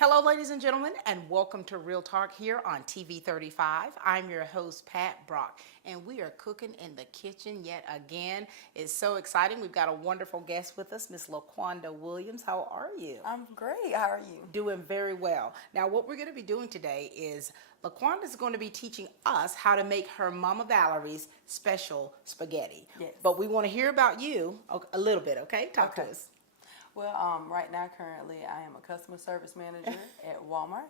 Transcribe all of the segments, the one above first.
Hello, ladies and gentlemen, and welcome to Real Talk here on TV 35. I'm your host, Pat Brock, and we are cooking in the kitchen yet again. It's so exciting. We've got a wonderful guest with us, Miss LaQuanda Williams. How are you? I'm great. How are you? Doing very well. Now, what we're going to be doing today is LaQuanda is going to be teaching us how to make her Mama Valerie's special spaghetti. Yes. But we want to hear about you a little bit, okay? Talk to Okay. us. Well, right now, currently, I am a customer service manager at Walmart,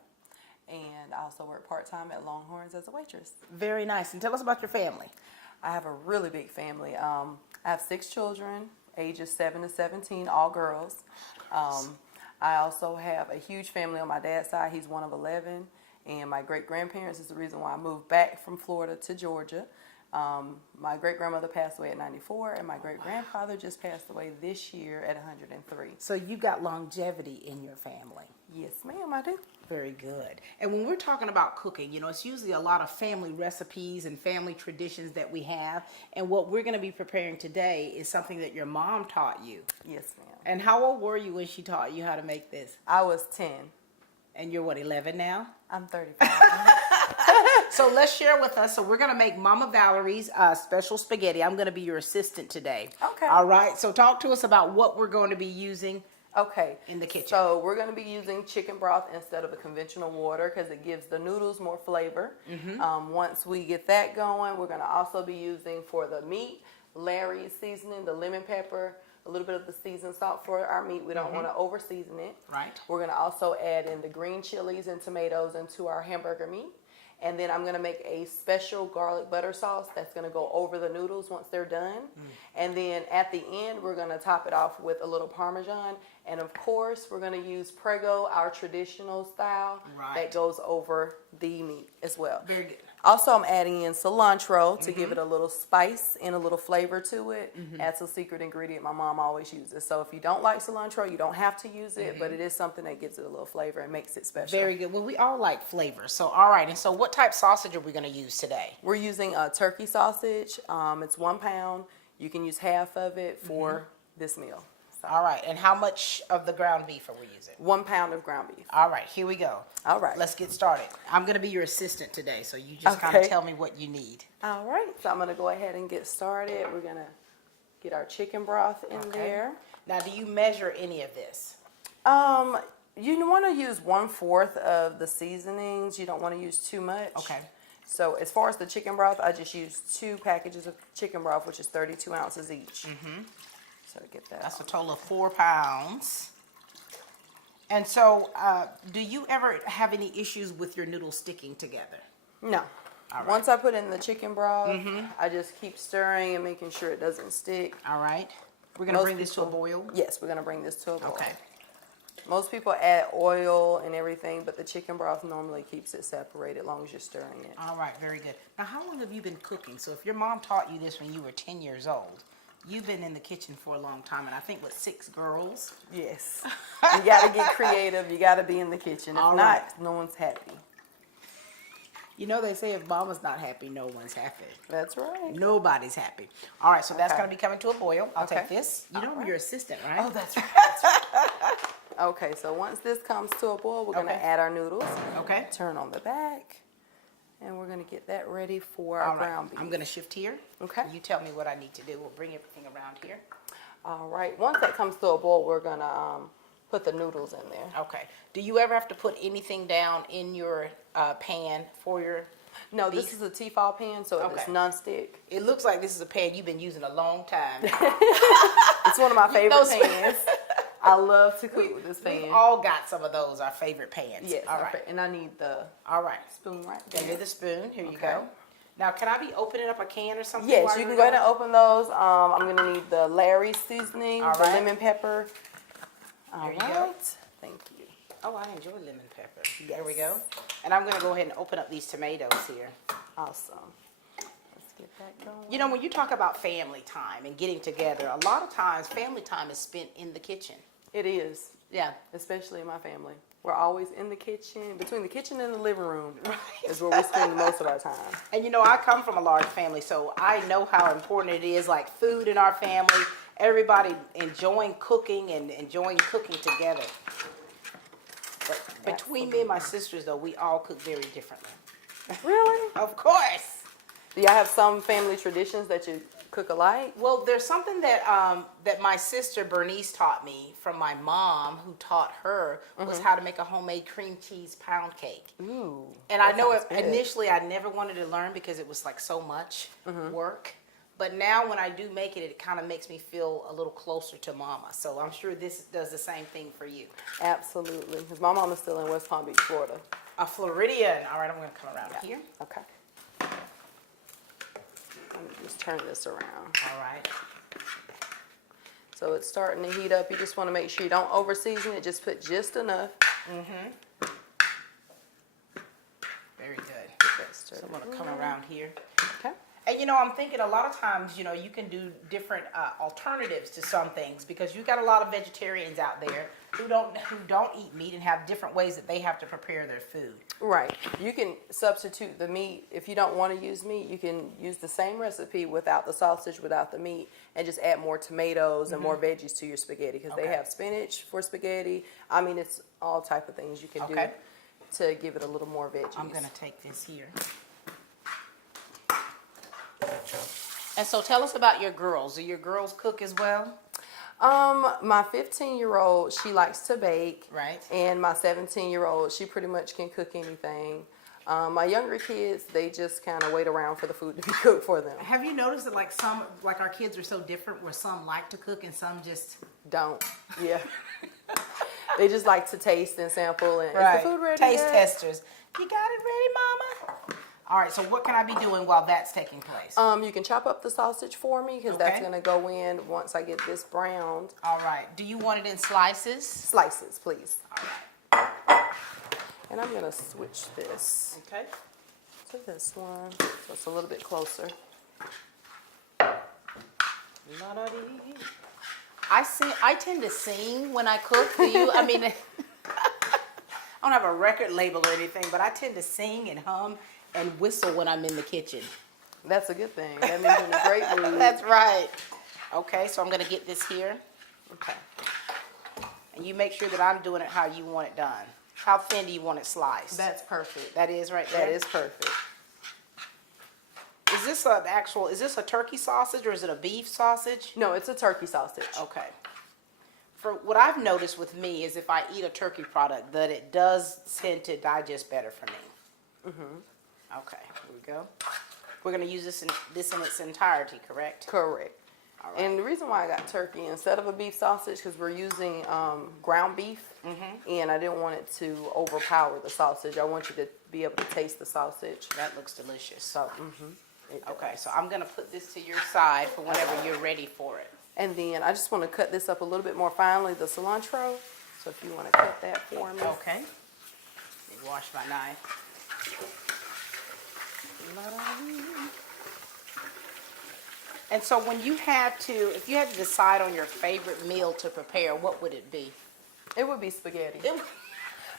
and I also work part-time at Longhorns as a waitress. Very nice. And tell us about your family. I have a really big family. I have 6 children, ages 7 to 17, all girls. I also have a huge family on my dad's side. He's one of 11, and my great-grandparents is the reason why I moved back from Florida to Georgia. My great-grandmother passed away at 94, and my great-grandfather just passed away this year at 103. So you got longevity in your family. Yes, ma'am, I do. Very good. And when we're talking about cooking, you know, it's usually a lot of family recipes and family traditions that we have. And what we're going to be preparing today is something that your mom taught you. Yes, ma'am. And how old were you when she taught you how to make this? I was 10. And you're what, 11 now? I'm 35. So let's share with us. So we're going to make Mama Valerie's special spaghetti. I'm going to be your assistant today. Okay. All right. So talk to us about what we're going to be using. Okay. In the kitchen. So we're going to be using chicken broth instead of the conventional water because it gives the noodles more flavor. Once we get that going, we're going to also be using for the meat, Larry's seasoning, the lemon pepper, a little bit of the seasoned salt for our meat. We don't want to over season it. Right. We're going to also add in the green chilies and tomatoes into our hamburger meat. And then I'm going to make a special garlic butter sauce that's going to go over the noodles once they're done. And then at the end, we're going to top it off with a little Parmesan. And of course, we're going to use Prego, our traditional style, that goes over the meat as well. Very good. Also, I'm adding in cilantro to give it a little spice and a little flavor to it. That's a secret ingredient my mom always uses. So if you don't like cilantro, you don't have to use it, but it is something that gives it a little flavor and makes it special. Very good. Well, we all like flavor. So, all right. And so what type sausage are we going to use today? We're using turkey sausage. It's 1 pound. You can use half of it for this meal. So. All right. And how much of the ground beef are we using? 1 pound of ground beef. All right. Here we go. All right. Let's get started. I'm going to be your assistant today, so you just kind of tell me what you need. All right. So I'm going to go ahead and get started. We're going to get our chicken broth in there. Now, do you measure any of this? You want to use 1/4 of the seasonings. You don't want to use too much. Okay. So as far as the chicken broth, I just use 2 packages of chicken broth, which is 32 ounces each. So get that. That's a total of 4 pounds. And so, do you ever have any issues with your noodles sticking together? No. All right. Once I put in the chicken broth, I just keep stirring and making sure it doesn't stick. All right. We're going to bring this to a boil? Yes, we're going to bring this to a boil. Okay. Most people add oil and everything, but the chicken broth normally keeps it separated as long as you're stirring it. All right, very good. Now, how long have you been cooking? So if your mom taught you this when you were 10 years old, you've been in the kitchen for a long time, and I think, 6 girls? Yes. You got to get creative. You got to be in the kitchen. If not, no one's happy. You know, they say if mama's not happy, no one's happy. That's right. Nobody's happy. All right, so that's going to be coming to a boil. I'll take this. You know, I'm your assistant, right? Oh, that's right. That's right. Okay, so once this comes to a boil, we're going to add our noodles. Okay. Turn on the back. And we're going to get that ready for our ground beef. I'm going to shift here. Okay. You tell me what I need to do. We'll bring everything around here. All right. Once that comes to a boil, we're going to put the noodles in there. Okay. Do you ever have to put anything down in your pan for your No, beef? this is a Tefal pan, so it's nonstick. It looks like this is a pan you've been using a long time. It's one of my favorite pans. I love to cook with this pan. We've all got some of those, our favorite pans. Yes. All right. And I need the spoon right there. Give me the spoon. Here you go. Now, can I be opening up a can or something? Yes, you can go ahead and open those. I'm going to need the Larry's seasoning, the lemon pepper. There you go. Thank you. Oh, I enjoy lemon pepper. Yes. There we go. And I'm going to go ahead and open up these tomatoes here. Awesome. Let's get that going. You know, when you talk about family time and getting together, a lot of times family time is spent in the kitchen. It is. Yeah. Especially in my family. We're always in the kitchen. Between the kitchen and the living room is where we spend most of our time. And you know, I come from a large family, so I know how important it is, like food in our family, everybody enjoying cooking and enjoying cooking together. Between me and my sisters, though, we all cook very differently. Really? Of course. Do y'all have some family traditions that you cook alike? Well, there's something that my sister Bernice taught me from my mom, who taught her, was how to make a homemade cream cheese pound cake. Ooh. And I that know sounds good. initially I never wanted to learn because it was like so much work. But now when I do make it, it kind of makes me feel a little closer to mama. So I'm sure this does the same thing for you. Absolutely. Because my mom is still in West Palm Beach, Florida. A Floridian. All right, I'm going to come around here. Okay. Let me just turn this around. All right. So it's starting to heat up. You just want to make sure you don't over season it. Just put just enough. Very good. So So I'm going to come around here. Okay. And you know, I'm thinking a lot of times, you know, you can do different alternatives to some things, because you got a lot of vegetarians out there who don't eat meat and have different ways that they have to prepare their food. Right. You can substitute the meat. If you don't want to use meat, you can use the same recipe without the sausage, without the meat, and just add more tomatoes and more veggies to your spaghetti, because they Okay. have spinach for spaghetti. I mean, it's all type of things you can Okay. do to give it a little more veggies. I'm going to take this here. And so tell us about your girls. Do your girls cook as well? My 15-year-old, she likes to bake. Right. And my 17-year-old, she pretty much can cook anything. My younger kids, they just kind of wait around for the food to be cooked for them. Have you noticed that like our kids are so different, where some like to cook and some just... Don't. Yeah. They just like to taste and sample. And Right. Is the food ready Taste yet? testers. You got it ready, mama? All right, so what can I be doing while that's taking place? You can chop up the sausage for me, because that's Okay. going to go in once I get this browned. All right. Do you want it in slices? Slices, please. All right. And I'm going to switch this Okay. to this one, so it's a little bit closer. I tend to sing when I cook. Do you? I mean, I don't have a record label or anything, but I tend to sing and hum and whistle when I'm in the kitchen. That's a good thing. That means you're in a great mood. That's right. Okay, so I'm going to get this here. Okay. And you make sure that I'm doing it how you want it done. How thin do you want it sliced? That's perfect. That is right there? That is perfect. Is this a turkey sausage or is it a beef sausage? No, it's a turkey sausage. Okay. For what I've noticed with me is if I eat a turkey product, that it does tend to digest better for me. Okay, here we go. We're going to use this in its entirety, correct? Correct. All right. And the reason why I got turkey instead of a beef sausage, because we're using ground beef, and I didn't want it to overpower the sausage. I want you to be able to taste the sausage. That looks delicious. So, Okay, so I'm going to put this to your side for whenever you're ready for it. and then I just want to cut this up a little bit more finely, the cilantro. So if you want to cut that for me. Okay. Let me wash my knife. And so when you if you had to decide on your favorite meal to prepare, what would it be? It would be spaghetti.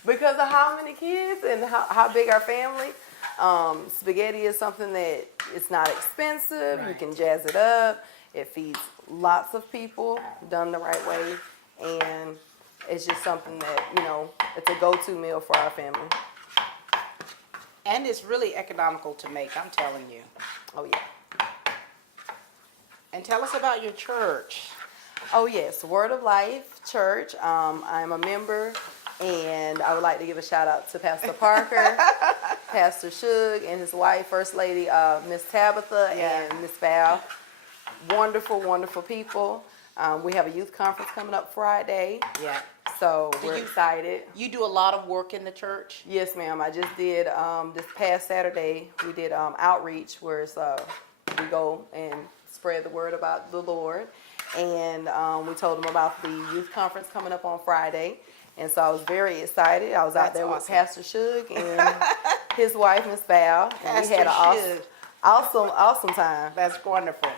Because of how many kids and how big our family, spaghetti is something that it's not expensive. You Right. can jazz it up. It feeds lots of people done the right way. And it's just something that, it's a go-to meal for our family. And it's really economical to make, I'm telling you. Oh, yeah. And tell us about your church. Oh, yes. Word of Life Church. I'm a member, and I would like to give a shout out to Pastor Parker, Pastor Shug, and his wife, First Lady Miss Tabitha, and Miss Val. Wonderful, wonderful people. We have a youth conference coming up Friday, Yeah. so we're excited. You do a lot of work in the church? Yes, ma'am. I just did, this past Saturday, we did outreach, where it's, we go and spread the word about the Lord. And we told them about the youth conference coming up on Friday. And so I was very excited. I was out That's there with awesome. Pastor Shug and his wife, Miss Val. And we had Pastor an Shug. awesome time. That's wonderful.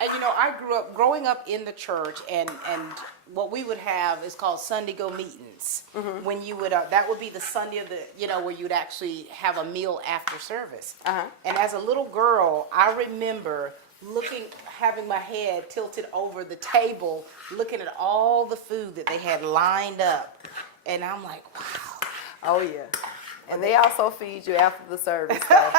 And I growing up in the church, and what we would have is called Sunday go meetings. When you would, that would be the Sunday of where you'd actually have a meal after service. And as a little girl, I remember having my head tilted over the table, looking at all the food that they had lined up. And I'm like, wow. Oh yeah. And they also feed you after the service. So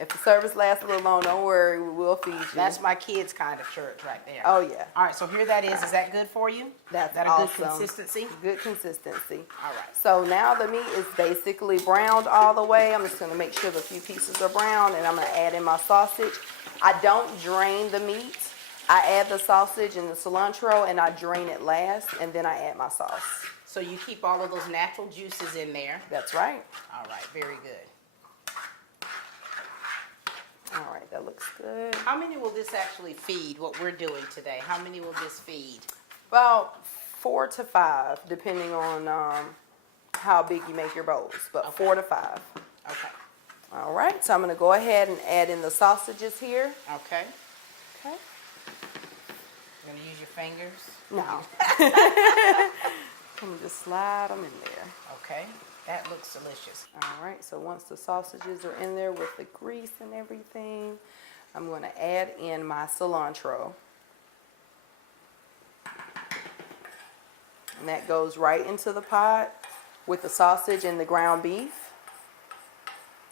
if the service lasts a little long, don't worry, we will feed you. That's my kids' kind of church right there. Oh yeah. All right, so here that is. Is that good for you? That's that a awesome. good consistency? Good consistency. All right. So now the meat is basically browned all the way. I'm just gonna make sure the few pieces are brown, and I'm gonna add in my sausage. I don't drain the meat. I add the sausage and the cilantro, and I drain it last, and then I add my sauce. So you keep all of those natural juices in there. That's right. All right, very good. All right, that looks good. How many will this actually feed, what we're doing today? How many will this feed? About 4 to 5, depending on how big you make your bowls, but Okay. 4 to 5. Okay. All right, so I'm gonna go ahead and add in the sausages here. Okay. Okay. You're gonna use your fingers? No. I'm gonna just slide them in there. Okay. That looks delicious. All right, so once the sausages are in there with the grease and everything, I'm gonna add in my cilantro. And that goes right into the pot with the sausage and the ground beef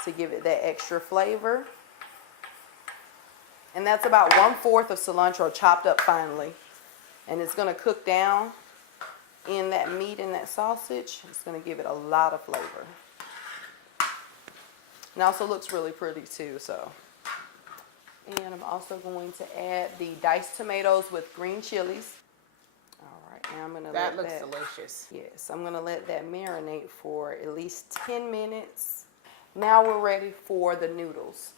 to give it that extra flavor. And that's about 1/4 of cilantro chopped up finely. And it's gonna cook down in that meat and that sausage. It's gonna give it a lot of flavor. And also looks really pretty too, so. And I'm also going to add the diced tomatoes with green chilies. All right, now I'm gonna That looks delicious. Yes, I'm gonna let that marinate for at least 10 minutes. Now we're ready for the noodles.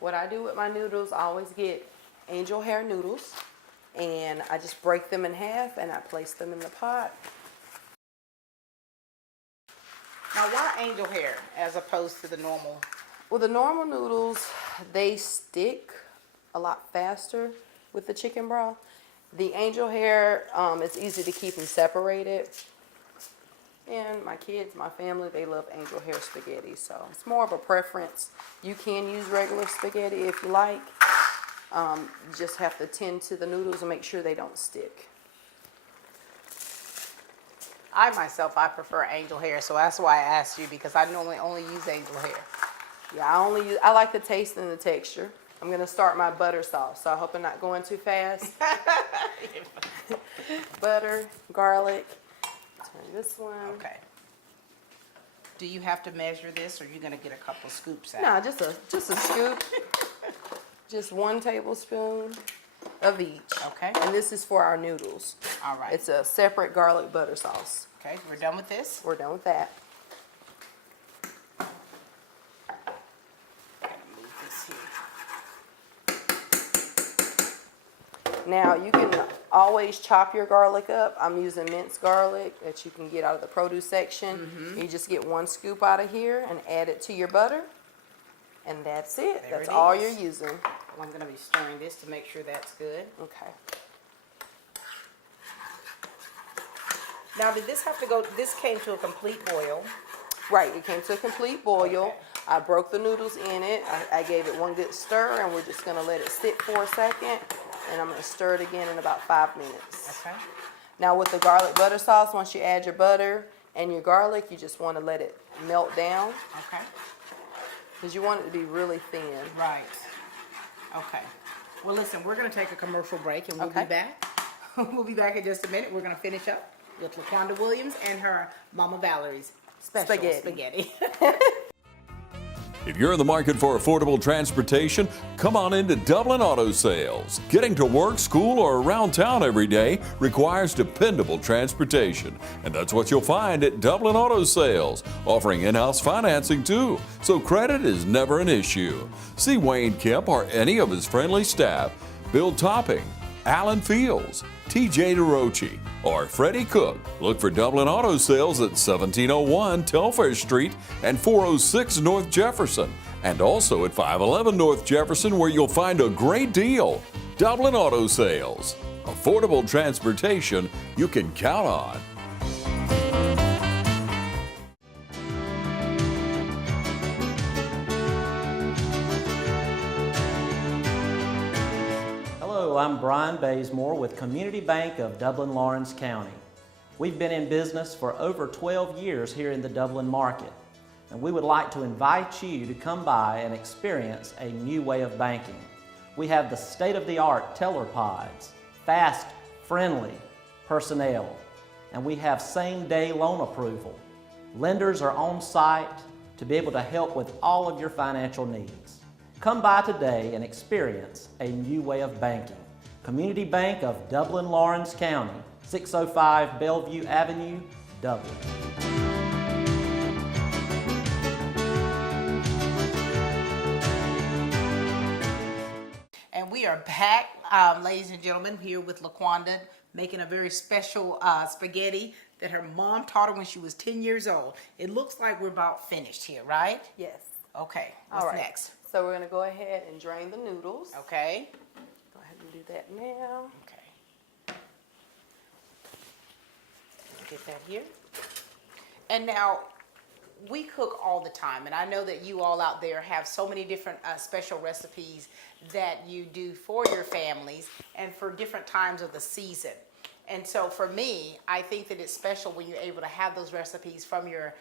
What I do with my noodles, I always get angel hair noodles, and I just break them in half and I place them in the pot. Now, why angel hair as opposed to the normal? Well, the normal noodles, they stick a lot faster with the chicken broth. The angel hair, it's easy to keep them separated. And my kids, my family, they love angel hair spaghetti, so it's more of a preference. You can use regular spaghetti if you like. You just have to tend to the noodles and make sure they don't stick. I myself, I prefer angel hair, so that's why I asked you, because I normally only use angel hair. Yeah, I like the taste and the texture. I'm gonna start my butter sauce, so I hope I'm not going too fast. Butter, garlic. Turn this one. Okay. Do you have to measure this, or are you gonna get a couple scoops out? No, just a scoop. Just 1 tablespoon of each. Okay. And this is for our noodles. All right. It's a separate garlic butter sauce. Okay, we're done with this? We're done with that. Move this here. Now, you can always chop your garlic up. I'm using minced garlic that you can get out of the produce section. You just get 1 scoop out of here and add it to your butter. And that's it. There That's it all is. you're using. Well, I'm gonna be stirring this to make sure that's good. Okay. Now, did this have to go, this came to a complete boil? Right, it came to a complete boil. Okay. I broke the noodles in it. I gave it 1 good stir, and we're just gonna let it sit for a second. And I'm gonna stir it again in about 5 minutes. Okay. Now with the garlic butter sauce, once you add your butter and your garlic, you just wanna let it melt down, Okay. because you want it to be really thin. Right. Okay. Well, listen, we're going to take a commercial break, and we'll Okay. be back. We'll be back in just a minute. We're going to finish up with LaQuanda Williams and her Mama Valerie's special spaghetti. If you're in the market for affordable transportation, come on into Dublin Auto Sales. Getting to work, school, or around town every day requires dependable transportation. And that's what you'll find at Dublin Auto Sales, offering in-house financing too, so credit is never an issue. See Wayne Kemp or any of his friendly staff, Bill Topping, Alan Fields, TJ DeRochi, or Freddie Cook. Look for Dublin Auto Sales at 1701 Telfair Street and 406 North Jefferson, and also at 511 North Jefferson, where you'll find a great deal. Dublin Auto Sales. Affordable transportation you can count on. Hello, I'm Brian Bazemore with Community Bank of Dublin Lawrence County. We've been in business for over 12 years here in the Dublin market, and we would like to invite you to come by and experience a new way of banking. We have the state-of-the-art teller pods, fast, friendly personnel, and we have same-day loan approval. Lenders are on site to be able to help with all of your financial needs. Come by today and experience a new way of banking. Community Bank of Dublin, Lawrence County, 605 Bellevue Avenue, Dublin. And we are back, ladies and gentlemen, here with LaQuanda making a very special spaghetti that her mom taught her when she was 10 years old. It looks like we're about finished here, right? Yes. Okay, what's All right. next? So we're gonna go ahead and drain the noodles. Okay. Go ahead and do that now. Okay. Get that here. And now, we cook all the time, and I know that you all out there have so many different special recipes that you do for your families and for different times of the season. And so for me, I think that it's special when you're able to have those recipes from your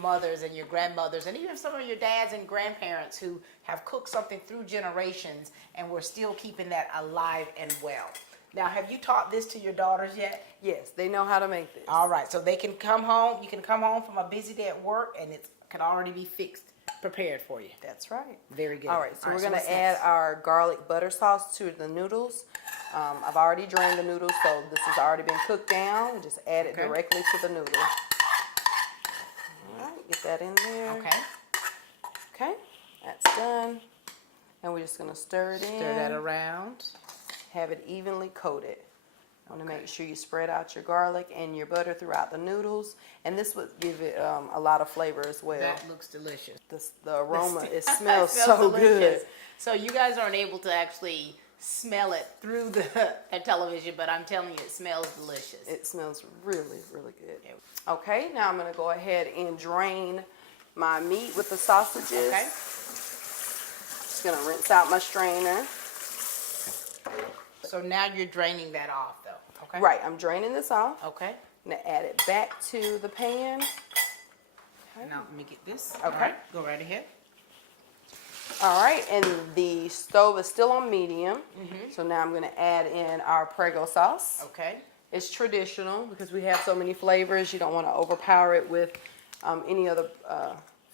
mothers and your grandmothers and even some of your dads and grandparents who have cooked something through generations, and we're still keeping that alive and well. Now, have you taught this to your daughters yet? Yes, they know how to make this. All right, so they can come home. You can come home from a busy day at work, and it can already be fixed, prepared for you. That's right. Very good. All right, so we're gonna what's add next? our garlic butter sauce to the noodles. I've already drained the noodles, so this has already been cooked down. We just add it Okay. directly to the noodle. All right, get that in there. Okay. Okay, that's done. And we're just gonna stir it in. Stir that around. Have it evenly coated. Want to make sure you spread out your garlic and your butter throughout the noodles, and this would give it a lot of flavor as well. That looks delicious. The aroma, it It smells so good. delicious. So you guys aren't able to actually smell it through the television, but I'm telling you, it smells delicious. It smells really, really good. Okay, now I'm gonna go ahead and drain my meat with the sausages. Okay. Just gonna rinse out my strainer. So now you're draining that off, though. Okay. Right, I'm draining this off. Okay. I'm gonna add it back to the pan. Now let me get this. Okay. All right, go right ahead. All right, and the stove is still on medium. So now I'm gonna add in our Prego sauce. Okay. It's traditional because we have so many flavors. You don't want to overpower it with any other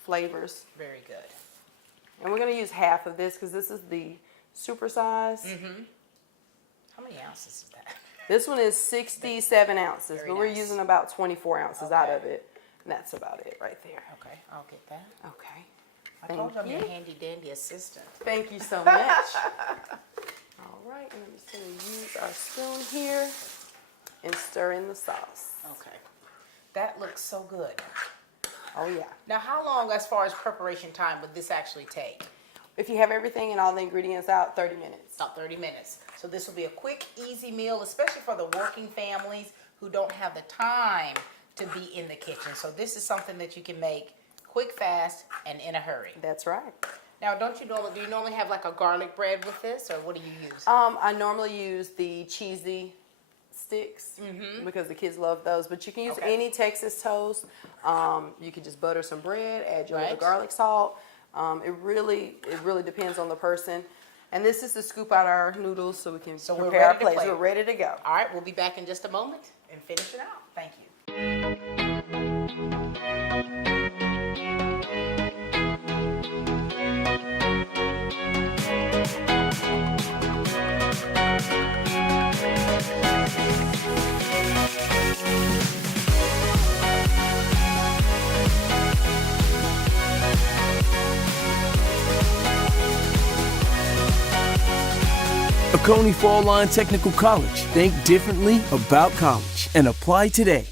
flavors. Very good. And we're going to use half of this because this is the super size. How many ounces is that? This one is 67 ounces, Very but we're nice. using about 24 ounces out Okay. of it. And that's about it right there. Okay, I'll get that. Okay. I told you I'm Thank your you. handy dandy assistant. Thank you so much. All right, and I'm just going to use our spoon here and stir in the sauce. Okay. That looks so good. Oh, yeah. Now, how long, as far as preparation time, would this actually take? If you have everything and all the ingredients out, 30 minutes. About 30 minutes. So this will be a quick, easy meal, especially for the working families who don't have the time to be in the kitchen. So this is something that you can make quick, fast, and in a hurry. That's right. Now, do you normally have like a garlic bread with this, or what do you use? I normally use the cheesy sticks because the kids love those, but you can use Okay. any Texas toast. You can just butter some bread, add your little Right. garlic salt. It really depends on the person. And this is to scoop out our noodles so we can So we're prepare our ready to plates. plate. We're ready to go. All right, we'll be back in just a moment and finish it out. Thank you. Oconee Fall Line Technical College. Think differently about college and apply today.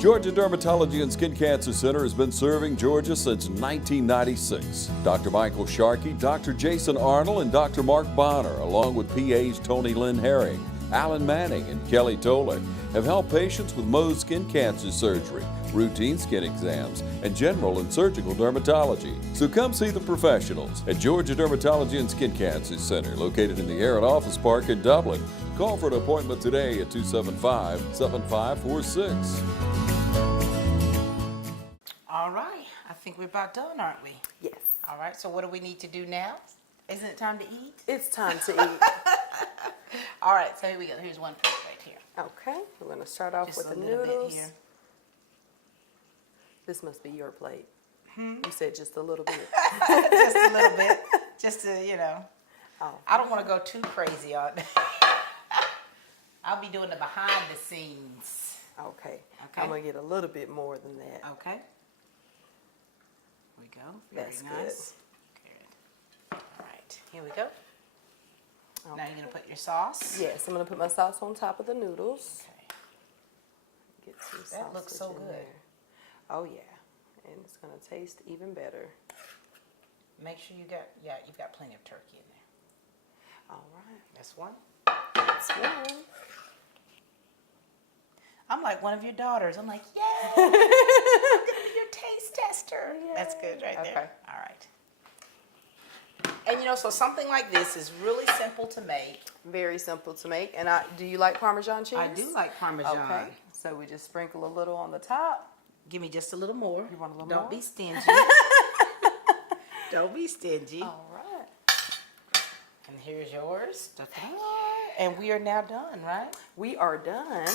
Georgia Dermatology and Skin Cancer Center has been serving Georgia since 1996. Dr. Michael Sharkey, Dr. Jason Arnold, and Dr. Mark Bonner, along with PAs Tony Lynn Herring, Alan Manning, and Kelly Toller, have helped patients with Mohs skin cancer surgery routine skin exams, and general and surgical dermatology. So come see the professionals at Georgia Dermatology and Skin Cancer Center, located in the Aaron Office Park in Dublin. Call for an appointment today at 275-7546. All right, I think we're about done, aren't we? Yes. All right, so what do we need to do now? Isn't it time to eat? It's time to eat. All right, so here we go. Here's one plate right here. Okay, we're going to start off Just with a the little noodles. bit here. This must be your plate. You said just a little bit. Just a little bit, just to, you know. Oh. I don't want to go too crazy on it. I'll be doing the behind the scenes. Okay. Okay. I'm going to get a little bit more than that. Okay. Here we go. Very That's nice. Good. All right, here we go. Okay. Now you're going to put your sauce. Yes, I'm going to put my sauce on top of the noodles. Okay. Get some That looks so sausage in good. there. Oh yeah, and it's going to taste even better. Make sure you've got plenty of turkey in there. All right. That's one. That's one. I'm like one of your daughters. I'm like, yay! I'm gonna be your taste tester. That's good right there. Okay. All right. And you know, so something like this is really simple to make. Very simple to make. And do you like Parmesan cheese? I do like Parmesan. Okay. So we just sprinkle a little on the top. Give me just a little more. You want a little Don't more? be stingy. Don't be stingy. All right. And here's yours. And we are now done, right? We are done,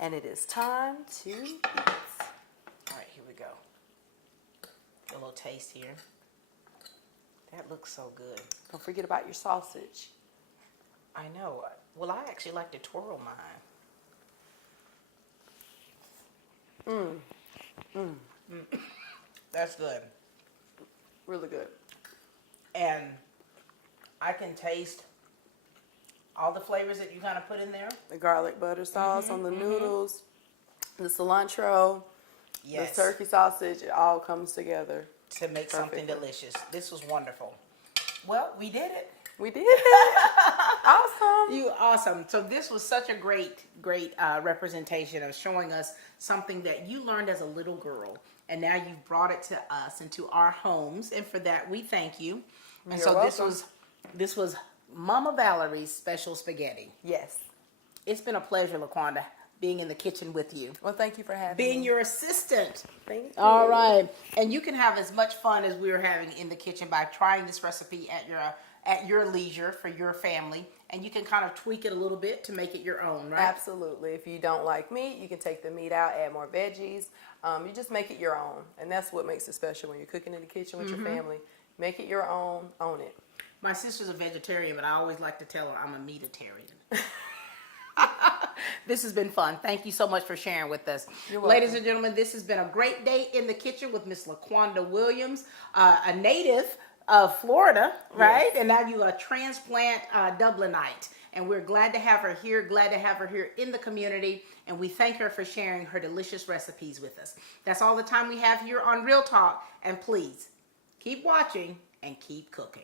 and it is time to eat. All right, here we go. A little taste here. That looks so good. Don't forget about your sausage. I know. Well, I actually like to twirl mine. That's good. Really good. And I can taste all the flavors that you kind of put in there. The garlic butter sauce on the noodles, the cilantro, Yes. the turkey sausage, it all comes together. To make something Perfect. delicious. This was wonderful. Well, we did it. We did. Awesome. You awesome. So this was such a great representation of showing us something that you learned as a little girl, and now you've brought it to us into our homes, and for that we thank you. And You're so welcome. this was Mama Valerie's special spaghetti. Yes. It's been a pleasure, LaQuanda, being in the kitchen with you, Well, thank you for having being me. your assistant. Thank you. All right, and you can have as much fun as we're having in the kitchen by trying this recipe at your leisure for your family, and you can kind of tweak it a little bit to make it your own, right? Absolutely. If you don't like meat, you can take the meat out, add more veggies. You just make it your own, and that's what makes it special when you're cooking in the kitchen with your family. Make it your own, own it. My sister's a vegetarian, but I always like to tell her I'm a meatitarian. This has been fun. Thank you so much for sharing with us. You're welcome. Ladies and gentlemen, this has been a great day in the kitchen with Miss LaQuanda Williams, a native of Florida, right? Yes. And now you are a transplant Dublinite. And we're glad to have her here, in the community. And we thank her for sharing her delicious recipes with us. That's all the time we have here on Real Talk. And please, keep watching and keep cooking.